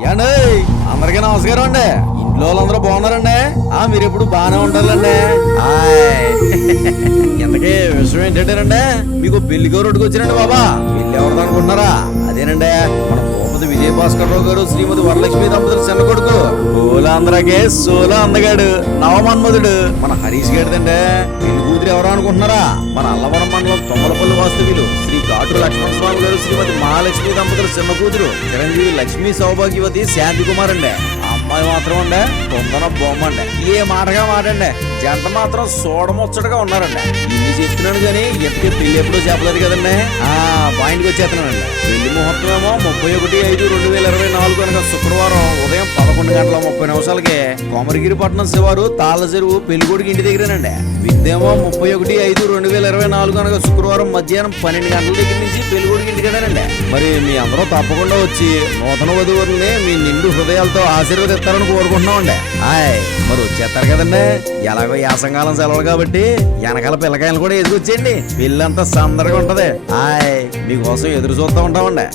ఏండి అందరికీ నమస్కారం అండి. ఇంట్లో వాళ్ళందరూ బాగున్నారండి? మీరు ఎప్పుడు బాగానే ఉంటారండి. ఇంతకీ విషయం ఏంటంటేనండి, మీకు పెళ్లి గౌరవకి వచ్చినండి బాబా. పెళ్లి ఎవరిది అనుకుంటున్నారా? అదేనండి మన భూపతి విజయభాస్కర్ రావు గారు శ్రీమతి వరలక్ష్మి దంపతులు చిన్న కొడుకు పూలాంధ్రకే సోలా అందగాడు నవమన్మధుడు మన హరీష్ గారిదండి. పెళ్లి కూతురు ఎవరు అనుకుంటున్నారా? మన అల్లవరం మండలం తొమ్మలపల్లి వాస్తవ్యులు శ్రీ ఘాటు లక్ష్మణ స్వామి గారు శ్రీమతి మహాలక్ష్మి దంపతులు చిన్న కూతురు చిరంజీవి లక్ష్మీ సౌభాగ్యవతి శాంతి కుమార్ అండి. అమ్మాయి మాత్రం అండి తొందర బొమ్మ అండి. ఏ మాటగా మాటండి, జంట మాత్రం సోడముచ్చటగా ఉన్నారండి. ఇన్ని చెప్తున్నాను కానీ ఎప్పటికీ పెళ్లి ఎప్పుడూ చెప్పలేదు కదండి. పాయింట్కి వచ్చేస్తున్నానండి. పెళ్లి ముహూర్తం ఏమో 31/5/2024 కనుక శుక్రవారం ఉదయం 11:30 కోమరగిరిపట్నం శివారు తాళ్ళ చెరువు పెళ్లికొడుకు ఇంటి దగ్గరేనండి. విద్యేమో 31/5/2024 కనుక శుక్రవారం మధ్యాహ్నం 12 గంటల దగ్గర నుంచి పెళ్లికొడుకు ఇంటికేనండి. మరి మీ అందరూ తప్పకుండా వచ్చి నూతన వధువుల్ని మీ నిండు హృదయాలతో ఆశీర్వదిస్తారని కోరుకుంటున్నామండి. మరి వచ్చేస్తారు కదండి. ఎలాగో యాసంకాలం సెలవులు కాబట్టి వెనకాల పిల్లకాయలు కూడా ఎదుగుచ్చేయండి. పెళ్ళంతా సందడిగా ఉంటది. మీకోసం ఎదురు చూస్తూ ఉంటామండి.